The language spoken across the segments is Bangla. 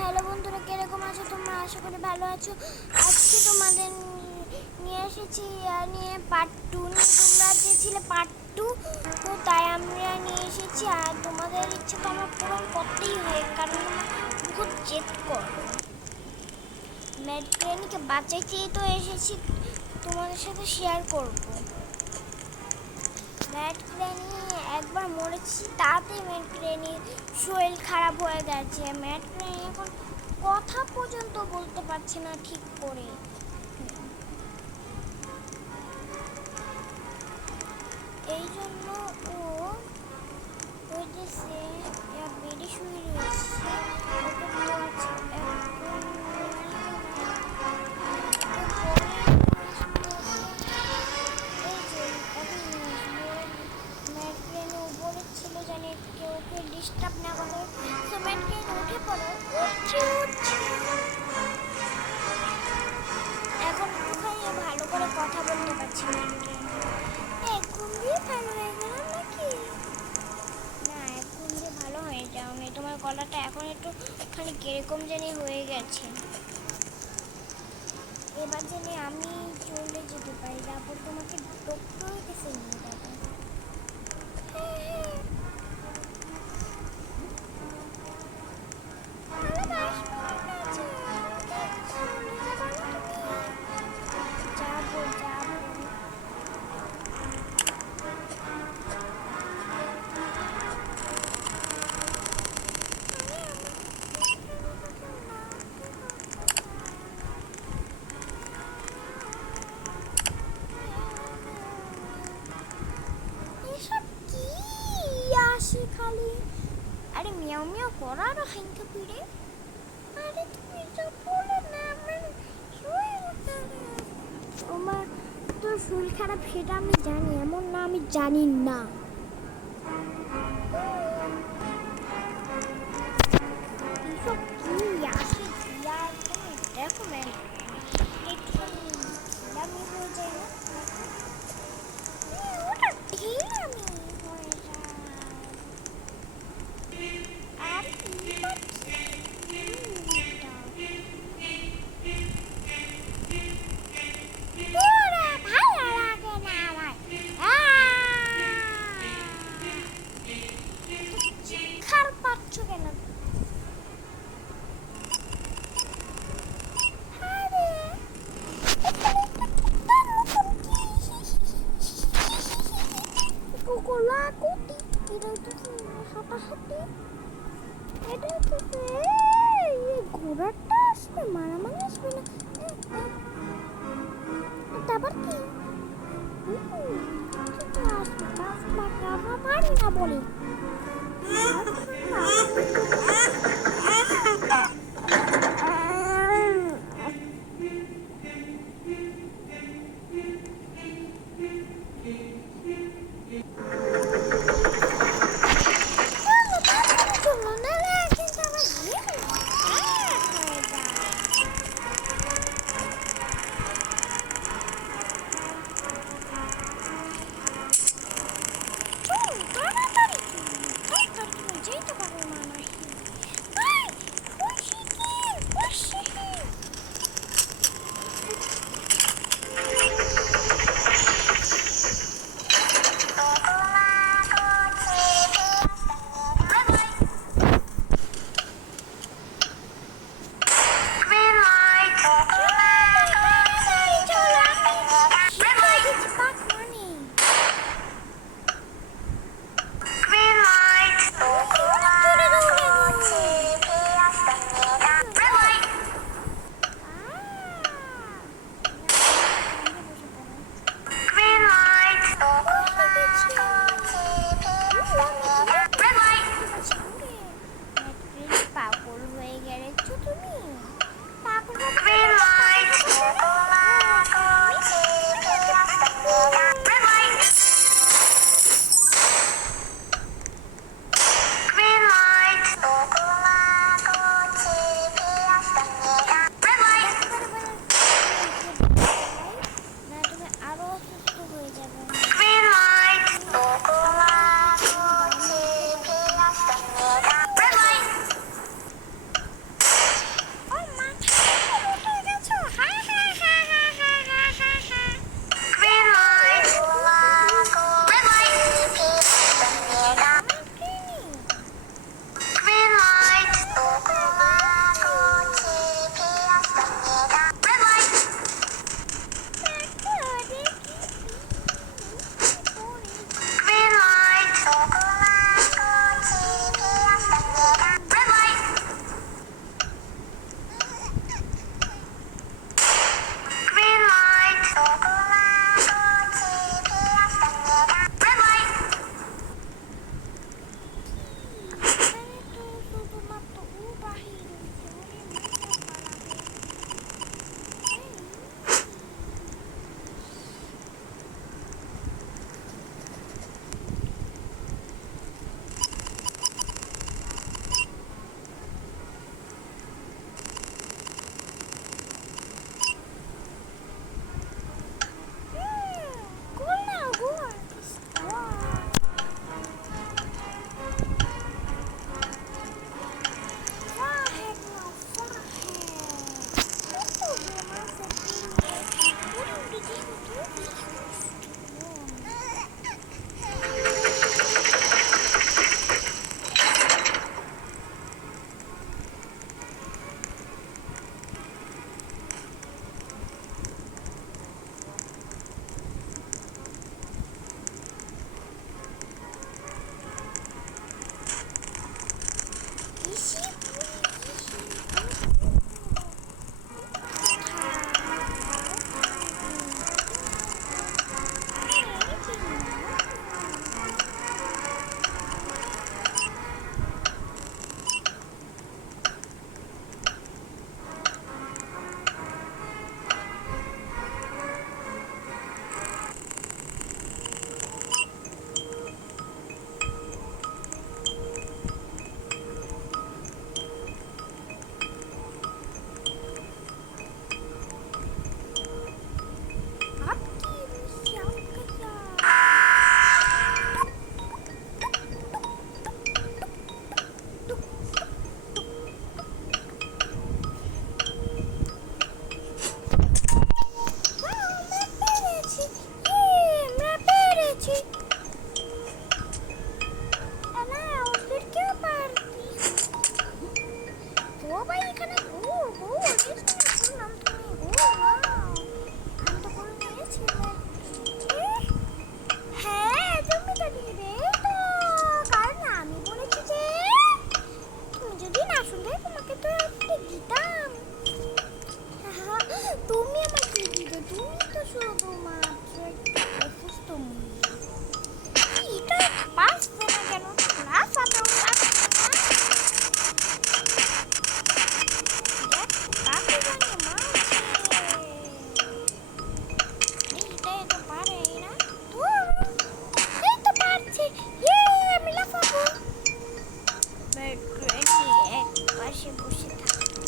হ্যালো বন্ধুরা, কিরকম আছো তোমরা? আশা করি ভালো আছো। আজকে তোমাদের নিয়ে এসেছি নিয়ে পার্ট 2 নিয়ে। তোমরা চেয়েছিলে পার্ট 2, তো তাই আমরা নিয়ে এসেছি। আর তোমাদের ইচ্ছে তো আমার পূরণ করতেই হয়, কারণ বহুত জেদ করো। ম্যাড ক্রেনিকে বাঁচাইতেই তো এসেছি, তোমাদের সাথে শেয়ার করবো। ম্যাড ক্রেনি একবার মরেছি, তাতেই ম্যাড ক্রেনির শরীর খারাপ হয়ে গেছে। ম্যাড ক্রেনি এখন কথা পর্যন্ত বলতে পারছে না ঠিক করে। এই জন্য ও ওই যে সে বেডে শুয়ে রয়েছে। ওকে ডিস্টার্ব না করে, তো ম্যাড ক্রেন উঠে পড়ো। এখন ওখানে ভালো করে কথা বলতে পারছি ম্যাড ক্রেন। ঘুম দিয়ে ভালো হয়ে গেলাম নাকি? না, ঘুম দিয়ে ভালো হয়ে যাও না, তোমার গলাটা এখন একটু খালি কিরকম জানি হয়ে গেছে। এবার জানি আমি চলে যেতে পারি, তারপর তোমাকে ডক্টরের কাছে নিয়ে যাবো। খালি আরে মিয়াও মিয়াও করার হাঙ্কা পিড়ে। আরে তুমি সব বলে না, আমার তোমার তোর শরীর খারাপ সেটা আমি জানি, এমন না আমি জানি না। এইসব কি আসে দিয়ার তুমি দেখো ম্যান, আমি হয়ে যাই না ওটা ঢিলামি হয়ে যায়। আর ঘোড়াটা আসবে, মারামারি আসবে না? তারপর কি পারি না বলে পাশে বসে থাকতো।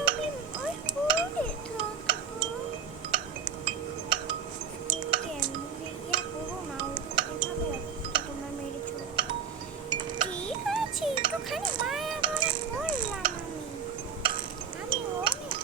আমি ওই পড়ে থাকবো। ইয়া করো না, এভাবে তোমরা মেরেছো। ঠিক আছে, একটুখানি মায়া ধরা করলাম আমি। আমি অনেক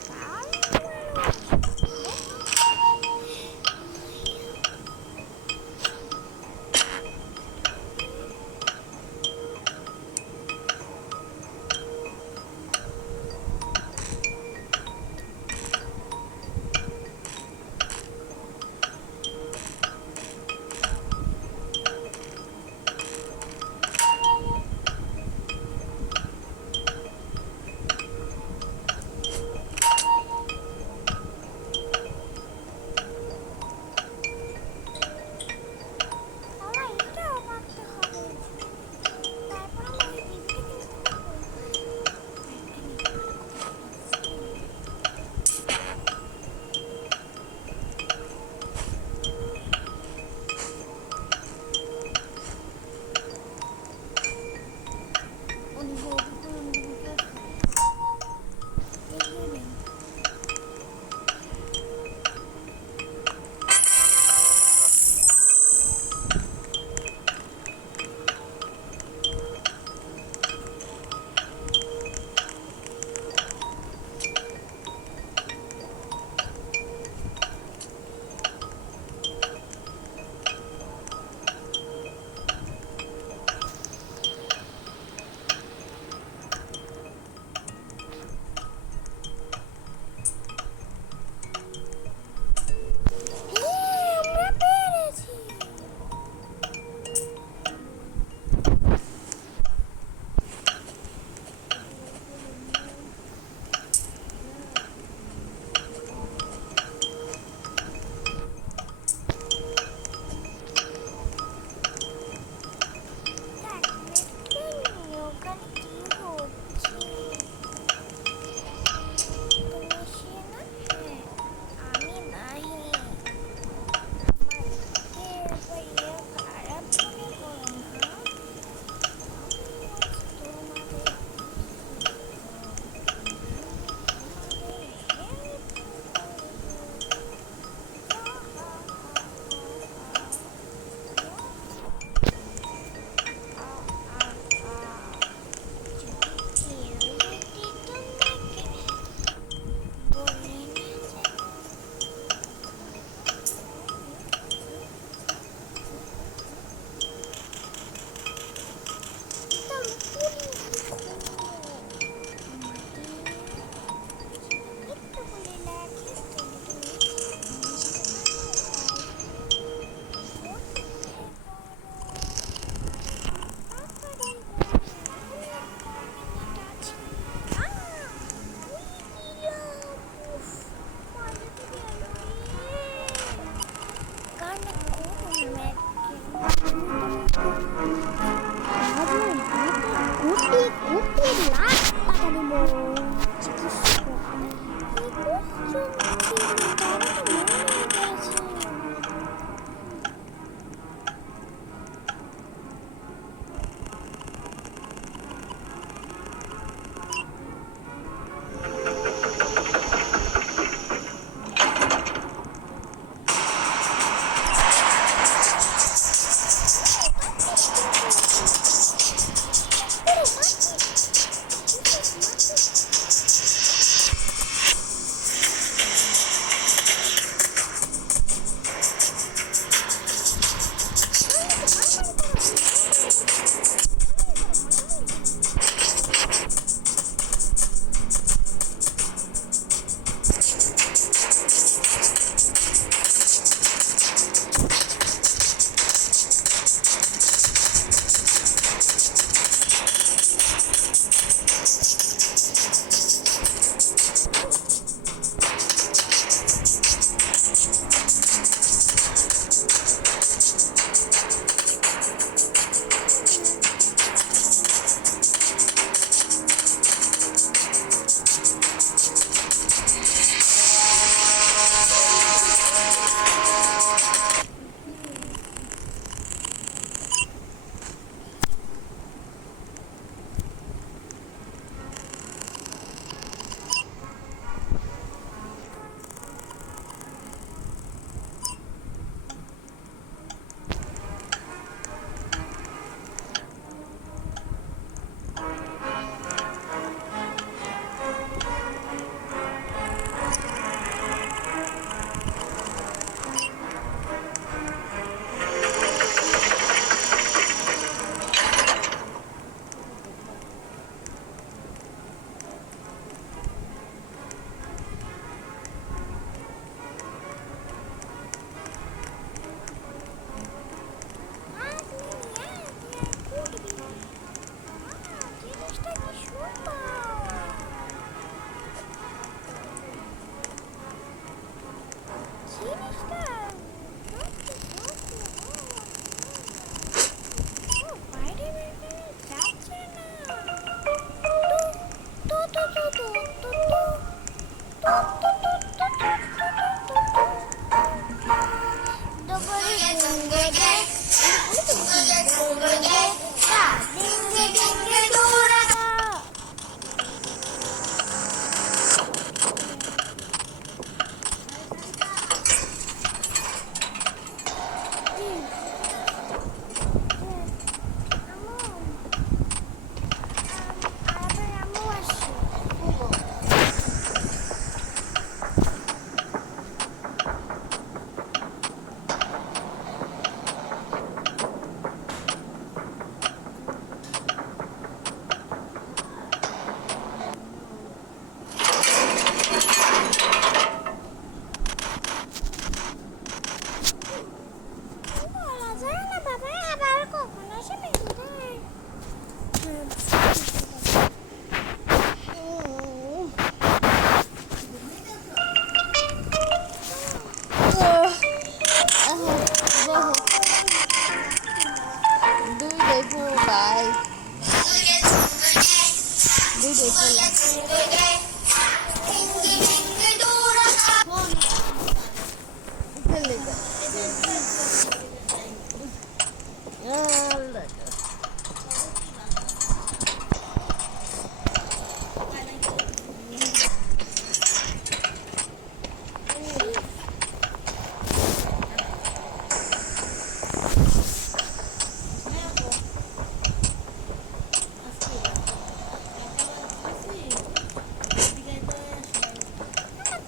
দেখো ভাই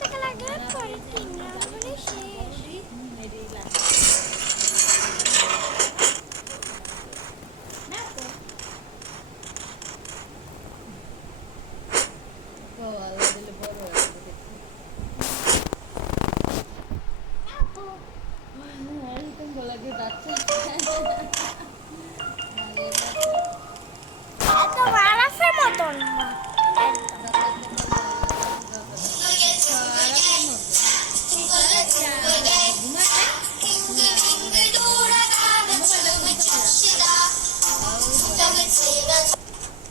টাকা লাগে পরে কিনলাম বলে শেষ। এত বারাফের মতন না।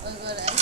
একদম